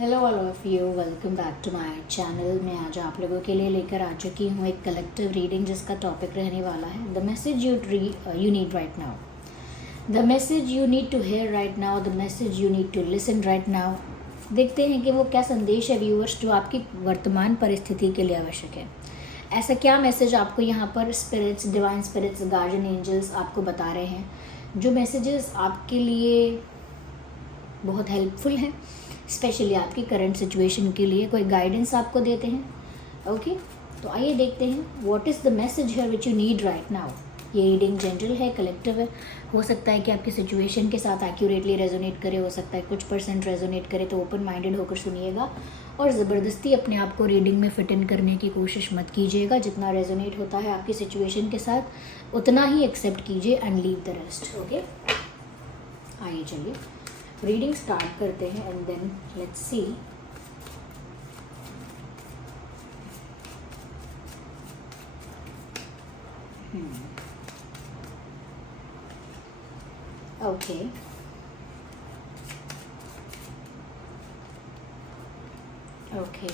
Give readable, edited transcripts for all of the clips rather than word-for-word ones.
Hello all of you, welcome back to my channel. मैं आज आप लोगों के लिए लेकर आ चुकी हूँ एक कलेक्टिव रीडिंग जिसका टॉपिक रहने वाला है the message you need right now. The message you need to hear right now, the message you need to listen right now. देखते हैं कि वो क्या संदेश है व्यूअर्स जो आपकी वर्तमान परिस्थिति के लिए आवश्यक है। ऐसा क्या मैसेज आपको यहाँ पर spirits, divine spirits, guardian angels आपको बता रहे हैं, जो मैसेजेस आपके लिए बहुत हेल्पफुल हैं, स्पेशली आपकी करंट सिचुएशन के लिए कोई गाइडेंस आपको देते हैं। ओके, तो आइए देखते हैं व्हाट इज़ द मैसेज है which you need right now. ये रीडिंग जनरल है, कलेक्टिव है। हो सकता है कि आपकी सिचुएशन के साथ एक्यूरेटली रेजोनेट करे, हो सकता है कुछ परसेंट रेजोनेट करे, तो ओपन माइंडेड होकर सुनिएगा और ज़बरदस्ती अपने आप को रीडिंग में फिट इन करने की कोशिश मत कीजिएगा। जितना रेजोनेट होता है आपकी सिचुएशन के साथ उतना ही एक्सेप्ट कीजिए and leave the rest. Okay, आइए चलिए रीडिंग स्टार्ट करते हैं and then let's see okay. Okay,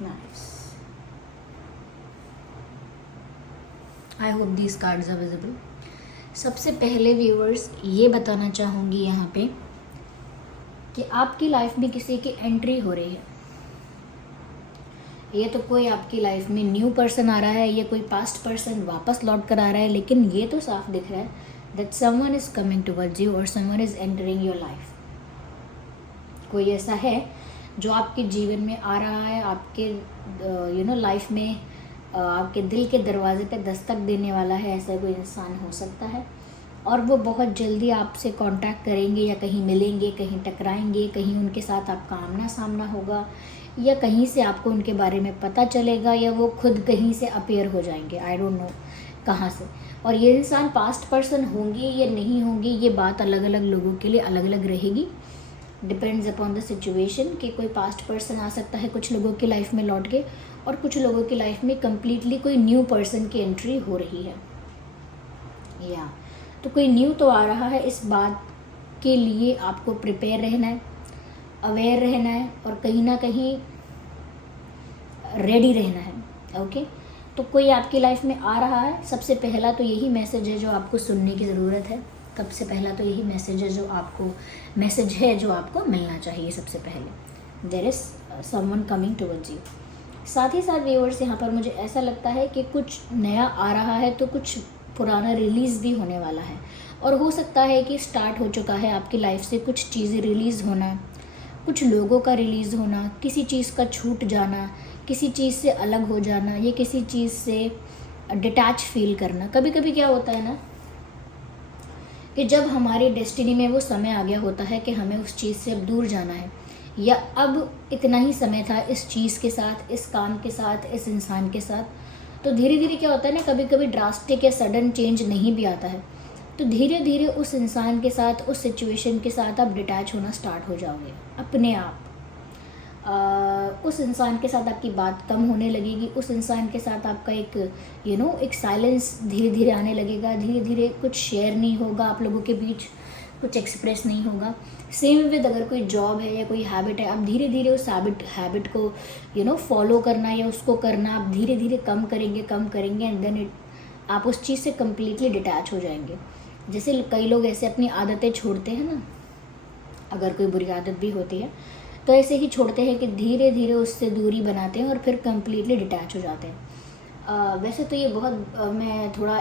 nice. I hope these cards are visible. सबसे पहले व्यूअर्स ये बताना चाहूँगी यहाँ पे कि आपकी लाइफ में किसी की एंट्री हो रही है। ये तो कोई आपकी लाइफ में न्यू पर्सन आ रहा है, ये कोई पास्ट पर्सन वापस लौट कर आ रहा है, लेकिन ये तो साफ दिख रहा है that someone is coming towards you और someone is entering your life. कोई ऐसा है जो आपके जीवन में आ रहा है, आपके लाइफ में आपके दिल के दरवाजे पे दस्तक देने वाला है। ऐसा कोई इंसान हो सकता है और वो बहुत जल्दी आपसे कांटेक्ट करेंगे या कहीं मिलेंगे, कहीं टकराएंगे, कहीं उनके साथ आपका आमना सामना होगा या कहीं से आपको उनके बारे में पता चलेगा या वो खुद कहीं से अपीयर हो जाएंगे, आई डोंट नो कहाँ से। और ये इंसान पास्ट पर्सन होंगे या नहीं होंगे, ये बात अलग अलग लोगों के लिए अलग अलग रहेगी, डिपेंड्स अपॉन द सिचुएशन। कि कोई पास्ट पर्सन आ सकता है कुछ लोगों की लाइफ में लौट के, और कुछ लोगों की लाइफ में कम्प्लीटली कोई न्यू पर्सन की एंट्री हो रही है। या तो कोई न्यू तो आ रहा है, इस बात के लिए आपको प्रिपेयर रहना है, अवेयर रहना है और कहीं ना कहीं रेडी रहना है। ओके, तो कोई आपकी लाइफ में आ रहा है। सबसे पहला तो यही मैसेज है जो आपको सुनने की ज़रूरत है। सबसे पहला तो यही मैसेज है जो आपको मिलना चाहिए। सबसे पहले there is someone coming towards you. साथ ही साथ व्यूअर्स, यहाँ पर मुझे ऐसा लगता है कि कुछ नया आ रहा है तो कुछ पुराना रिलीज़ भी होने वाला है, और हो सकता है कि स्टार्ट हो चुका है आपकी लाइफ से कुछ चीज़ें रिलीज़ होना, कुछ लोगों का रिलीज़ होना, किसी चीज़ का छूट जाना, किसी चीज़ से अलग हो जाना, या किसी चीज़ से डिटैच फील करना। कभी कभी क्या होता है ना कि जब हमारी डेस्टिनी में वो समय आ गया होता है कि हमें उस चीज़ से अब दूर जाना है, या अब इतना ही समय था इस चीज़ के साथ, इस काम के साथ, इस इंसान के साथ, तो धीरे धीरे क्या होता है ना, कभी कभी ड्रास्टिक या सडन चेंज नहीं भी आता है, तो धीरे धीरे उस इंसान के साथ, उस सिचुएशन के साथ आप डिटैच होना स्टार्ट हो जाओगे अपने आप। उस इंसान के साथ आपकी बात कम होने लगेगी, उस इंसान के साथ आपका एक साइलेंस धीरे धीरे आने लगेगा, धीरे धीरे कुछ शेयर नहीं होगा आप लोगों के बीच, कुछ एक्सप्रेस नहीं होगा। सेम विद अगर कोई जॉब है या कोई हैबिट है, आप धीरे धीरे उस हैबिट को फॉलो करना या उसको करना आप धीरे धीरे कम करेंगे एंड देन आप उस चीज़ से कम्प्लीटली डिटैच हो जाएंगे। जैसे कई लोग ऐसे अपनी आदतें छोड़ते हैं ना, अगर कोई बुरी आदत भी होती है तो ऐसे ही छोड़ते हैं कि धीरे धीरे उससे दूरी बनाते हैं और फिर कम्प्लीटली डिटैच हो जाते हैं। वैसे तो ये बहुत मैं थोड़ा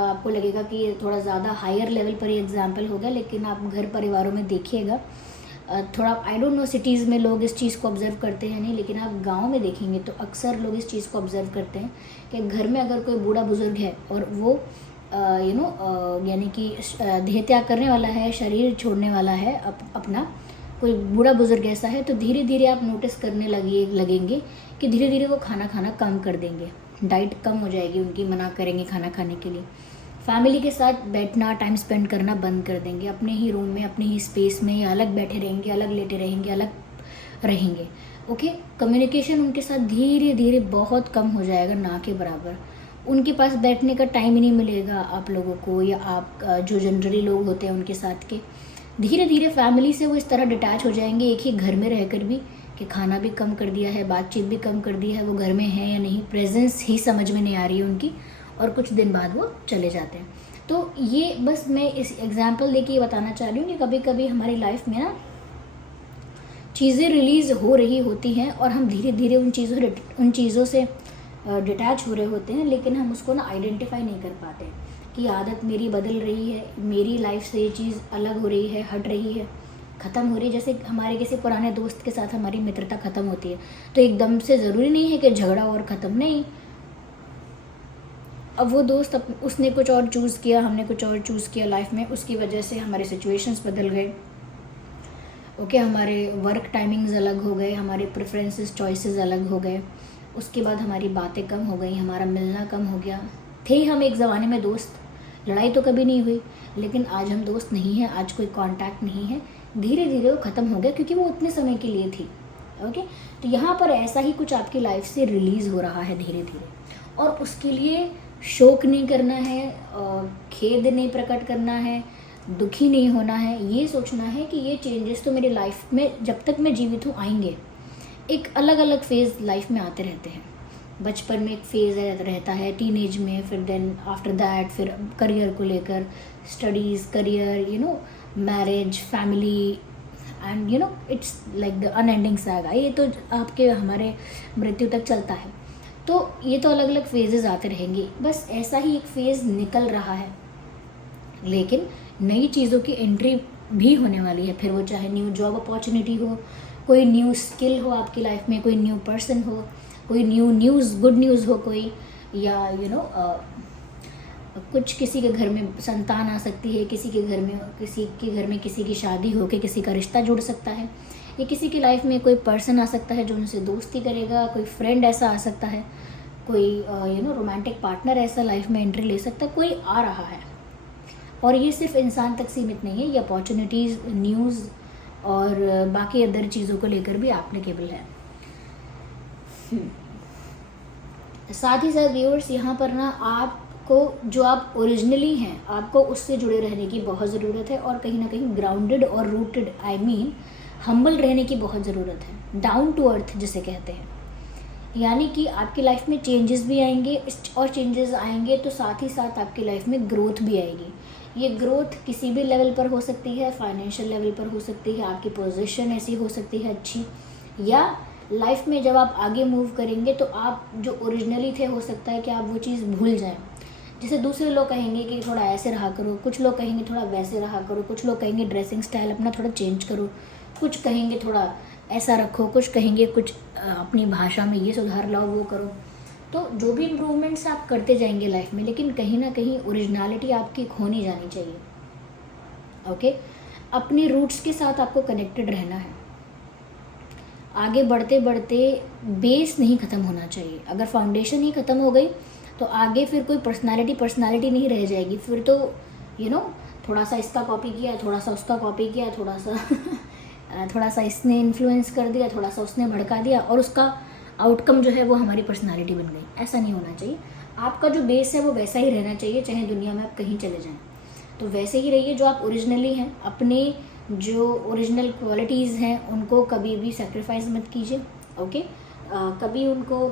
आपको लगेगा कि ये थोड़ा ज़्यादा हायर लेवल पर ये एग्जाम्पल होगा, लेकिन आप घर परिवारों में देखिएगा, थोड़ा आई डोंट नो सिटीज़ में लोग इस चीज़ को ऑब्ज़र्व करते हैं नहीं, लेकिन आप गांव में देखेंगे तो अक्सर लोग इस चीज़ को ऑब्ज़र्व करते हैं कि घर में अगर कोई बूढ़ा बुजुर्ग है और वो यानी कि देह त्याग करने वाला है, शरीर छोड़ने वाला है अपना, कोई बूढ़ा बुजुर्ग ऐसा है, तो धीरे धीरे आप नोटिस करने लगेंगे कि धीरे धीरे वो खाना खाना कम कर देंगे, डाइट कम हो जाएगी उनकी, मना करेंगे खाना खाने के लिए। फैमिली के साथ बैठना, टाइम स्पेंड करना बंद कर देंगे, अपने ही रूम में, अपने ही स्पेस में अलग बैठे रहेंगे, अलग लेटे रहेंगे, अलग रहेंगे। ओके, कम्युनिकेशन उनके साथ धीरे धीरे बहुत कम हो जाएगा, ना के बराबर। उनके पास बैठने का टाइम ही नहीं मिलेगा आप लोगों को, या आप जो जनरली लोग होते हैं उनके साथ के। धीरे धीरे फैमिली से वो इस तरह डिटैच हो जाएंगे एक ही घर में रहकर भी, कि खाना भी कम कर दिया है, बातचीत भी कम कर दी है, वो घर में है या नहीं, प्रेजेंस ही समझ में नहीं आ रही है उनकी, और कुछ दिन बाद वो चले जाते हैं। तो ये बस मैं इस एग्जाम्पल देके ये बताना चाह रही हूँ कि कभी कभी हमारी लाइफ में ना चीज़ें रिलीज़ हो रही होती हैं और हम धीरे धीरे उन चीज़ों से डिटैच हो रहे होते हैं, लेकिन हम उसको ना आइडेंटिफाई नहीं कर पाते कि आदत मेरी बदल रही है, मेरी लाइफ से ये चीज़ अलग हो रही है, हट रही है, ख़त्म हो रही है। जैसे हमारे किसी पुराने दोस्त के साथ हमारी मित्रता ख़त्म होती है, तो एकदम से ज़रूरी नहीं है कि झगड़ा और ख़त्म, नहीं। अब वो दोस्त उसने कुछ और चूज़ किया, हमने कुछ और चूज़ किया लाइफ में, उसकी वजह से हमारे सिचुएशंस बदल गए। ओके, हमारे वर्क टाइमिंग्स अलग हो गए, हमारे प्रेफरेंसेस चॉइसेस अलग हो गए, उसके बाद हमारी बातें कम हो गई, हमारा मिलना कम हो गया। थे हम एक ज़माने में दोस्त, लड़ाई तो कभी नहीं हुई, लेकिन आज हम दोस्त नहीं हैं, आज कोई कांटेक्ट नहीं है, धीरे धीरे वो ख़त्म हो गया क्योंकि वो उतने समय के लिए थी। ओके, तो यहाँ पर ऐसा ही कुछ आपकी लाइफ से रिलीज़ हो रहा है धीरे धीरे, और उसके लिए शोक नहीं करना है, खेद नहीं प्रकट करना है, दुखी नहीं होना है, ये सोचना है कि ये चेंजेस तो मेरी लाइफ में जब तक मैं जीवित हूँ आएंगे। एक अलग अलग फेज़ लाइफ में आते रहते हैं। बचपन में एक फेज़ रहता है, टीनेज में, फिर देन आफ्टर दैट फिर करियर को लेकर, studies, career, marriage, family, and it's like the unending saga. ये तो आपके हमारे मृत्यु तक चलता है। तो ये तो अलग अलग फेजेस आते रहेंगे, बस ऐसा ही एक फ़ेज़ निकल रहा है, लेकिन नई चीज़ों की एंट्री भी होने वाली है। फिर वो चाहे न्यू जॉब अपॉर्चुनिटी हो, कोई न्यू स्किल हो आपकी लाइफ में, कोई न्यू पर्सन हो, कोई न्यू न्यूज़, गुड न्यूज़ हो कोई, या कुछ किसी के घर में संतान आ सकती है, किसी के घर में किसी की शादी हो के किसी का रिश्ता जुड़ सकता है, या किसी की लाइफ में कोई पर्सन आ सकता है जो उनसे दोस्ती करेगा, कोई फ्रेंड ऐसा आ सकता है, कोई रोमांटिक पार्टनर ऐसा लाइफ में एंट्री ले सकता है, कोई आ रहा है। और ये सिर्फ इंसान तक सीमित नहीं है, ये अपॉर्चुनिटीज़, न्यूज़ और बाकी अदर चीज़ों को लेकर भी एप्लीकेबल है। साथ ही साथ व्यूअर्स, यहाँ पर ना आपको जो आप ओरिजिनली हैं, आपको उससे जुड़े रहने की बहुत ज़रूरत है, और कहीं ना कहीं ग्राउंडेड और रूटेड, हम्बल रहने की बहुत ज़रूरत है, डाउन टू अर्थ जिसे कहते हैं। यानी कि आपकी लाइफ में चेंजेस भी आएंगे, और चेंजेस आएंगे तो साथ ही साथ आपकी लाइफ में ग्रोथ भी आएगी। ये ग्रोथ किसी भी लेवल पर हो सकती है, फाइनेंशियल लेवल पर हो सकती है, आपकी पोजीशन ऐसी हो सकती है अच्छी, या लाइफ में जब आप आगे मूव करेंगे तो आप जो ओरिजिनली थे हो सकता है कि आप वो चीज़ भूल जाएं। जैसे दूसरे लोग कहेंगे कि थोड़ा ऐसे रहा करो, कुछ लोग कहेंगे थोड़ा वैसे रहा करो, कुछ लोग कहेंगे ड्रेसिंग स्टाइल अपना थोड़ा चेंज करो, कुछ कहेंगे थोड़ा ऐसा रखो, कुछ कहेंगे कुछ अपनी भाषा में ये सुधार लाओ, वो करो। तो जो भी इम्प्रूवमेंट्स आप करते जाएंगे लाइफ में, लेकिन कहीं ना कहीं ओरिजिनलिटी आपकी खो नहीं जानी चाहिए। ओके, अपने रूट्स के साथ आपको कनेक्टेड रहना है। आगे बढ़ते बढ़ते बेस नहीं ख़त्म होना चाहिए। अगर फाउंडेशन ही ख़त्म हो गई तो आगे फिर कोई पर्सनालिटी नहीं रह जाएगी। फिर तो थोड़ा सा इसका कॉपी किया, थोड़ा सा उसका कॉपी किया, थोड़ा सा इसने इन्फ्लुएंस कर दिया, थोड़ा सा उसने भड़का दिया, और उसका आउटकम जो है वो हमारी पर्सनालिटी बन गई। ऐसा नहीं होना चाहिए। आपका जो बेस है वो वैसा ही रहना चाहिए, चाहे दुनिया में आप कहीं चले जाएं तो वैसे ही रहिए जो आप ओरिजिनली हैं। अपने जो ओरिजिनल क्वालिटीज़ हैं उनको कभी भी सेक्रीफाइस मत कीजिए। ओके, कभी उनको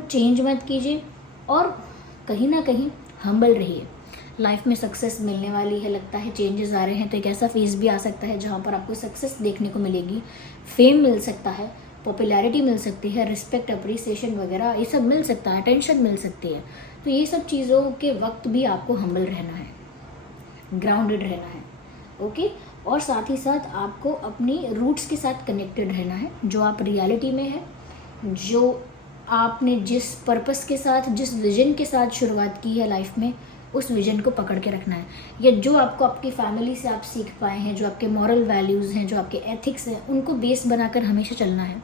चेंज मत कीजिए, और कहीं ना कहीं हम्बल रहिए। लाइफ में सक्सेस मिलने वाली है, लगता है चेंजेस आ रहे हैं, तो एक ऐसा फेज़ भी आ सकता है जहाँ पर आपको सक्सेस देखने को मिलेगी, फेम मिल सकता है, पॉपुलैरिटी मिल सकती है, रिस्पेक्ट, अप्रिसिएशन वगैरह ये सब मिल सकता है, अटेंशन मिल सकती है। तो ये सब चीज़ों के वक्त भी आपको हम्बल रहना है, ग्राउंडेड रहना है। ओके, और साथ ही साथ आपको अपनी रूट्स के साथ कनेक्टेड रहना है। जो आप रियलिटी में है, जो आपने जिस पर्पस के साथ, जिस विजन के साथ शुरुआत की है लाइफ में, उस विजन को पकड़ के रखना है। या जो आपको आपकी फैमिली से आप सीख पाए हैं, जो आपके मॉरल वैल्यूज़ हैं, जो आपके एथिक्स हैं, उनको बेस बनाकर हमेशा चलना है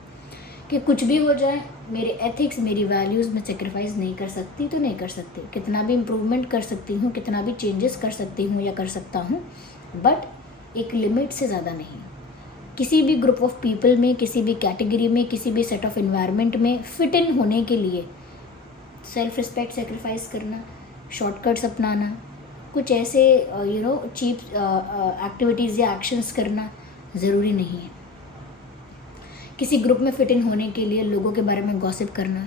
कि कुछ भी हो जाए, मेरे एथिक्स, मेरी वैल्यूज़ मैं सेक्रीफाइस नहीं कर सकती तो नहीं कर सकती। कितना भी इम्प्रूवमेंट कर सकती हूँ, कितना भी चेंजेस कर सकती हूँ या कर सकता हूँ, बट एक लिमिट से ज़्यादा नहीं। किसी भी ग्रुप ऑफ पीपल में, किसी भी कैटेगरी में, किसी भी सेट ऑफ एनवायरनमेंट में फिट इन होने के लिए सेल्फ रिस्पेक्ट सेक्रीफाइस करना, शॉर्टकट्स अपनाना, कुछ ऐसे चीप एक्टिविटीज़ या एक्शंस करना ज़रूरी नहीं है। किसी ग्रुप में फिट इन होने के लिए लोगों के बारे में गॉसिप करना,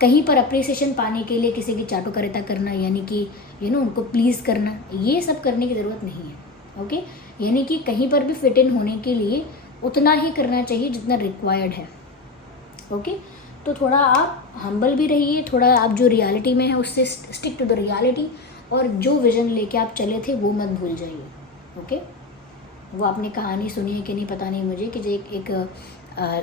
कहीं पर अप्रिसिएशन पाने के लिए किसी की चाटुकारिता करना, यानी कि उनको प्लीज़ करना, ये सब करने की ज़रूरत नहीं है। ओके, यानी कि कहीं पर भी फिट इन होने के लिए उतना ही करना चाहिए जितना रिक्वायर्ड है। ओके, तो थोड़ा आप हम्बल भी रहिए, थोड़ा आप जो रियलिटी में है उससे स्टिक टू द रियलिटी, और जो विज़न लेके आप चले थे वो मत भूल जाइए। ओके, वो आपने कहानी सुनी है कि नहीं पता नहीं मुझे, कि जो एक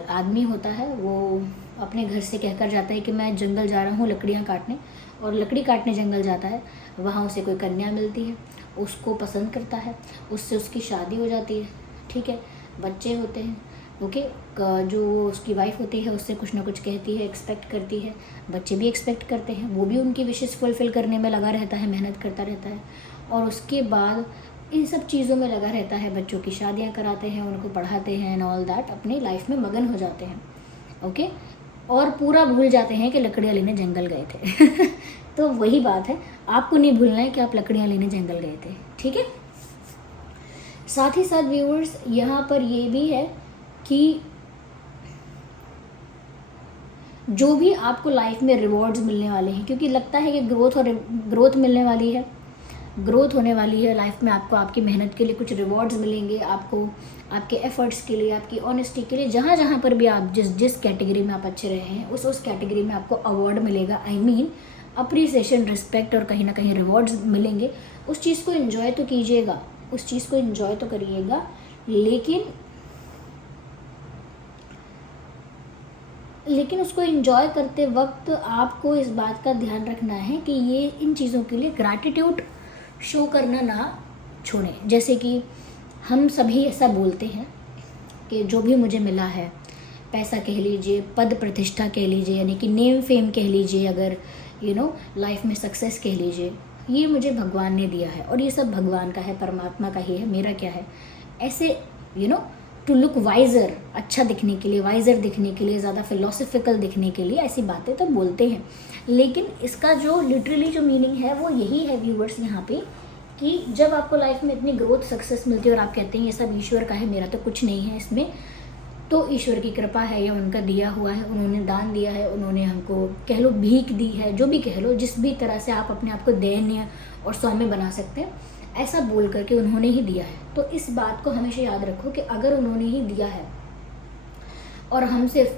आदमी होता है, वो अपने घर से कहकर जाता है कि मैं जंगल जा रहा हूँ लकड़ियाँ काटने, और लकड़ी काटने जंगल जाता है। वहाँ उसे कोई कन्या मिलती है, उसको पसंद करता है, उससे उसकी शादी हो जाती है, ठीक है, बच्चे होते हैं। ओके, जो उसकी वाइफ होती है उससे कुछ ना कुछ कहती है, एक्सपेक्ट करती है, बच्चे भी एक्सपेक्ट करते हैं, वो भी उनकी विशेस फुलफ़िल करने में लगा रहता है, मेहनत करता रहता है, और उसके बाद इन सब चीज़ों में लगा रहता है, बच्चों की शादियाँ कराते हैं, उनको पढ़ाते हैं एंड ऑल दैट, अपनी लाइफ में मगन हो जाते हैं। ओके, और पूरा भूल जाते हैं कि लकड़ियाँ लेने जंगल गए थे। तो वही बात है, आपको नहीं भूलना है कि आप लकड़ियाँ लेने जंगल गए थे, ठीक है। साथ ही साथ व्यूअर्स, यहाँ पर ये भी है कि जो भी आपको लाइफ में रिवॉर्ड्स मिलने वाले हैं, क्योंकि लगता है कि ग्रोथ मिलने वाली है, ग्रोथ होने वाली है लाइफ में, आपको आपकी मेहनत के लिए कुछ रिवॉर्ड्स मिलेंगे, आपको आपके एफर्ट्स के लिए, आपकी ऑनेस्टी के लिए, जहाँ जहाँ पर भी आप जिस कैटेगरी में आप अच्छे रहे हैं उस कैटेगरी में आपको अवार्ड मिलेगा, आई मीन अप्रिसिएशन, रिस्पेक्ट, और कहीं ना कहीं रिवॉर्ड्स मिलेंगे। उस चीज़ को एंजॉय तो कीजिएगा, उस चीज़ को एंजॉय तो करिएगा, लेकिन उसको एंजॉय करते वक्त आपको इस बात का ध्यान रखना है कि ये इन चीज़ों के लिए ग्रैटिट्यूड शो करना ना छोड़ें। जैसे कि हम सभी ऐसा बोलते हैं कि जो भी मुझे मिला है, पैसा कह लीजिए, पद प्रतिष्ठा कह लीजिए, यानी कि नेम फेम कह लीजिए, अगर लाइफ में सक्सेस कह लीजिए, ये मुझे भगवान ने दिया है और ये सब भगवान का है, परमात्मा का ही है, मेरा क्या है। ऐसे टू लुक वाइज़र, अच्छा दिखने के लिए, वाइज़र दिखने के लिए, ज़्यादा फिलोसफिकल दिखने के लिए ऐसी बातें तो बोलते हैं, लेकिन इसका जो लिटरली जो मीनिंग है वो यही है व्यूवर्स यहाँ पे, कि जब आपको लाइफ में इतनी ग्रोथ सक्सेस मिलती है और आप कहते हैं ये सब ईश्वर का है, मेरा तो कुछ नहीं है इसमें, तो ईश्वर की कृपा है या उनका दिया हुआ है, उन्होंने दान दिया है, उन्होंने हमको कह लो भीख दी है, जो भी कह लो, जिस भी तरह से आप अपने आप को दयनीय और सौम्य बना सकते हैं, ऐसा बोल करके उन्होंने ही दिया है। तो इस बात को हमेशा याद रखो कि अगर उन्होंने ही दिया है और हम सिर्फ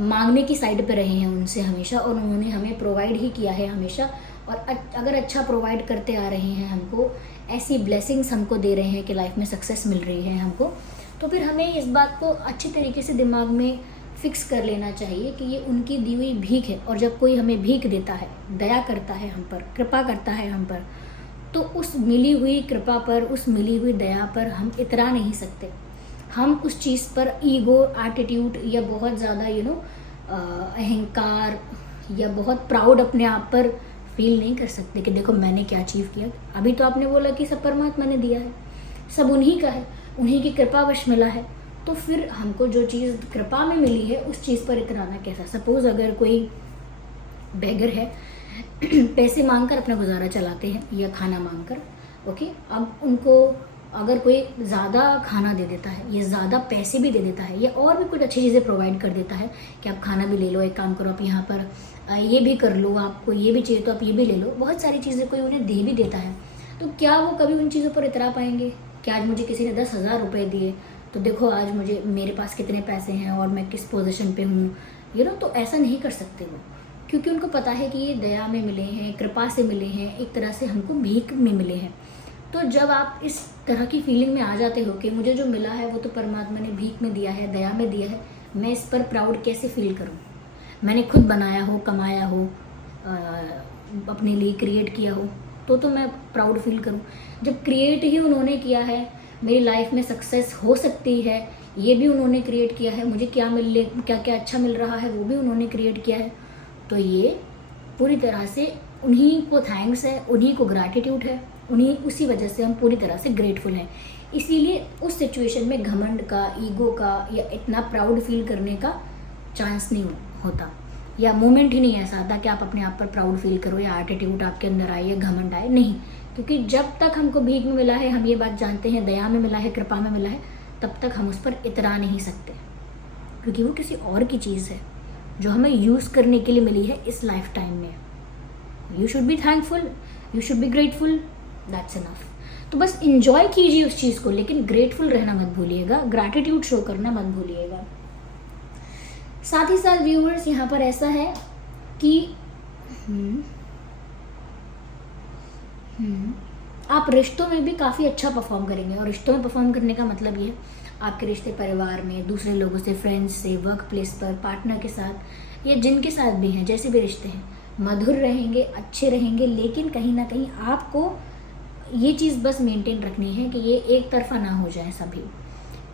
मांगने की साइड पे रहे हैं उनसे हमेशा, और उन्होंने हमें प्रोवाइड ही किया है हमेशा, और अगर अच्छा प्रोवाइड करते आ रहे हैं हमको, ऐसी ब्लेसिंग्स हमको दे रहे हैं कि लाइफ में सक्सेस मिल रही है हमको, तो फिर हमें इस बात को अच्छी तरीके से दिमाग में फिक्स कर लेना चाहिए कि ये उनकी दी हुई भीख है। और जब कोई हमें भीख देता है, दया करता है हम पर, कृपा करता है हम पर, तो उस मिली हुई कृपा पर, उस मिली हुई दया पर हम इतरा नहीं सकते। हम उस चीज़ पर ईगो, एटीट्यूड या बहुत ज़्यादा अहंकार या बहुत प्राउड अपने आप पर फील नहीं कर सकते कि देखो मैंने क्या अचीव किया। अभी तो आपने बोला कि सब परमात्मा ने दिया है, सब उन्हीं का है, उन्हीं की कृपावश मिला है, तो फिर हमको जो चीज़ कृपा में मिली है उस चीज़ पर इतराना कैसा। सपोज़ अगर कोई बेगर है, पैसे मांगकर अपना गुजारा चलाते हैं या खाना मांगकर, ओके, अब उनको अगर कोई ज़्यादा खाना दे देता है या ज़्यादा पैसे भी दे देता है या और भी कुछ अच्छी चीज़ें प्रोवाइड कर देता है कि आप खाना भी ले लो, एक काम करो आप यहाँ पर ये भी कर लो, आपको ये भी चाहिए तो आप ये भी ले लो, बहुत सारी चीज़ें कोई उन्हें दे भी देता है, तो क्या वो कभी उन चीज़ों पर इतरा पाएंगे कि आज मुझे किसी ने 10,000 रुपये दिए तो देखो आज मेरे पास कितने पैसे हैं और मैं किस पोजीशन पे हूँ, तो ऐसा नहीं कर सकते वो, क्योंकि उनको पता है कि ये दया में मिले हैं, कृपा से मिले हैं, एक तरह से हमको भीख में मिले हैं। तो जब आप इस तरह की फीलिंग में आ जाते हो कि मुझे जो मिला है वो तो परमात्मा ने भीख में दिया है, दया में दिया है, मैं इस पर प्राउड कैसे फील करूँ, मैंने खुद बनाया हो, कमाया हो, अपने लिए क्रिएट किया हो, तो मैं प्राउड फील करूँ। जब क्रिएट ही उन्होंने किया है, मेरी लाइफ में सक्सेस हो सकती है, ये भी उन्होंने क्रिएट किया है, मुझे क्या क्या अच्छा मिल रहा है वो भी उन्होंने क्रिएट किया है, तो ये पूरी तरह से उन्हीं को थैंक्स है, उन्हीं को ग्रैटिट्यूड है, उसी वजह से हम पूरी तरह से ग्रेटफुल हैं। इसीलिए उस सिचुएशन में घमंड का, ईगो का या इतना प्राउड फील करने का चांस नहीं होता, या मोमेंट ही नहीं ऐसा आता कि आप अपने आप पर प्राउड फील करो या एटीट्यूड आपके अंदर आए या घमंड आए, नहीं। क्योंकि जब तक हमको भीख में मिला है, हम ये बात जानते हैं, दया में मिला है, कृपा में मिला है, तब तक हम उस पर इतरा नहीं सकते, क्योंकि वो किसी और की चीज़ है जो हमें यूज़ करने के लिए मिली है इस लाइफ टाइम में। You should be thankful, you should be grateful, that's enough. तो बस इंजॉय कीजिए उस चीज़ को, लेकिन ग्रेटफुल रहना मत भूलिएगा, ग्रैटिट्यूड शो करना मत भूलिएगा। साथ ही साथ व्यूअर्स, यहाँ पर ऐसा है कि आप रिश्तों में भी काफ़ी अच्छा परफॉर्म करेंगे। और रिश्तों में परफॉर्म करने का मतलब ये, आपके रिश्ते परिवार में, दूसरे लोगों से, फ्रेंड्स से, वर्क प्लेस पर, पार्टनर के साथ, या जिनके साथ भी हैं, जैसे भी रिश्ते हैं, मधुर रहेंगे, अच्छे रहेंगे। लेकिन कहीं ना कहीं आपको ये चीज़ बस मेंटेन रखनी है कि ये एक तरफा ना हो जाए सभी।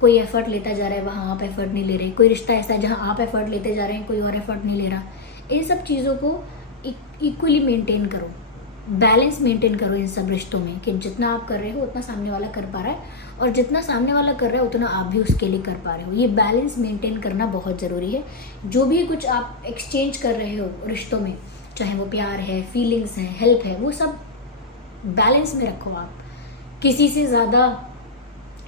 कोई एफर्ट लेता जा रहा है, वहाँ आप एफर्ट नहीं ले रहे। कोई रिश्ता ऐसा है जहाँ आप एफर्ट लेते जा रहे हैं, कोई और एफर्ट नहीं ले रहा। इन सब चीज़ों को इक्वली मेंटेन करो, बैलेंस मेंटेन करो इन सब रिश्तों में, कि जितना आप कर रहे हो उतना सामने वाला कर पा रहा है, और जितना सामने वाला कर रहा है उतना आप भी उसके लिए कर पा रहे हो। ये बैलेंस मेंटेन करना बहुत ज़रूरी है। जो भी कुछ आप एक्सचेंज कर रहे हो रिश्तों में, चाहे वो प्यार है, फीलिंग्स हैं, हेल्प है, वो सब बैलेंस में रखो आप। किसी से ज़्यादा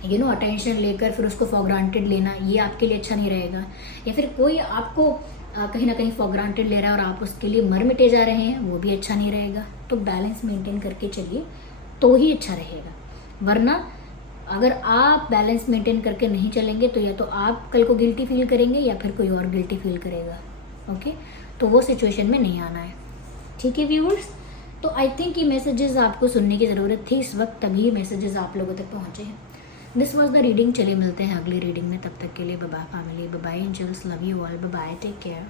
अटेंशन लेकर फिर उसको फॉर ग्रांटेड लेना, ये आपके लिए अच्छा नहीं रहेगा। या फिर कोई आपको कहीं ना कहीं फॉर ग्रांटेड ले रहा है और आप उसके लिए मर मिटे जा रहे हैं, वो भी अच्छा नहीं रहेगा। तो बैलेंस मेंटेन करके चलिए तो ही अच्छा रहेगा। वरना अगर आप बैलेंस मेंटेन करके नहीं चलेंगे तो या तो आप कल को गिल्टी फील करेंगे या फिर कोई और गिल्टी फील करेगा। ओके, तो वो सिचुएशन में नहीं आना है। ठीक है व्यूअर्स, तो आई थिंक ये मैसेजेस आपको सुनने की ज़रूरत थी इस वक्त, तभी मैसेजेस आप लोगों तक पहुँचे हैं। This was the reading. चलिए मिलते हैं अगली रीडिंग में, तब तक के लिए bye bye family, bye bye angels, love you all, bye bye, take care.